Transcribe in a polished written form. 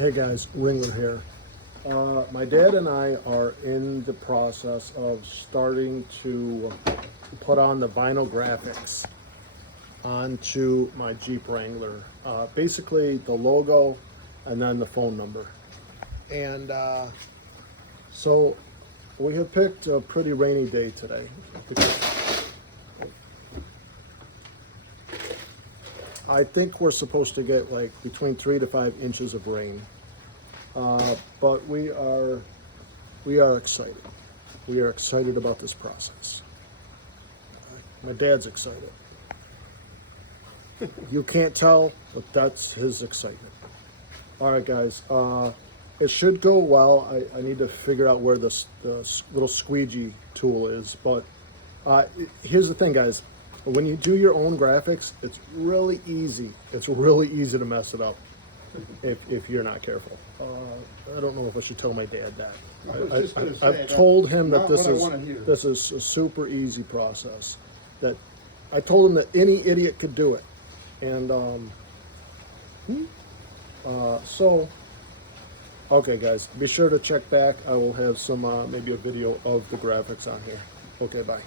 Hey guys, Ringler here. My dad and I are in the process of starting to put on the vinyl graphics onto my Jeep Wrangler. Basically the logo and then the phone number. And so we have picked a pretty rainy day today. I think we're supposed to get like between 3 to 5 inches of rain. But we are excited. We are excited about this process. My dad's excited. You can't tell, but that's his excitement. All right, guys. It should go well. I need to figure out where the little squeegee tool is. But here's the thing, guys. When you do your own graphics, it's really easy. It's really easy to mess it up if you're not careful. I don't know if I should tell my dad that. I've told him that this is a super easy process. That I told him that any idiot could do it, and so okay, guys, be sure to check back. I will have some maybe a video of the graphics on here. Okay, bye.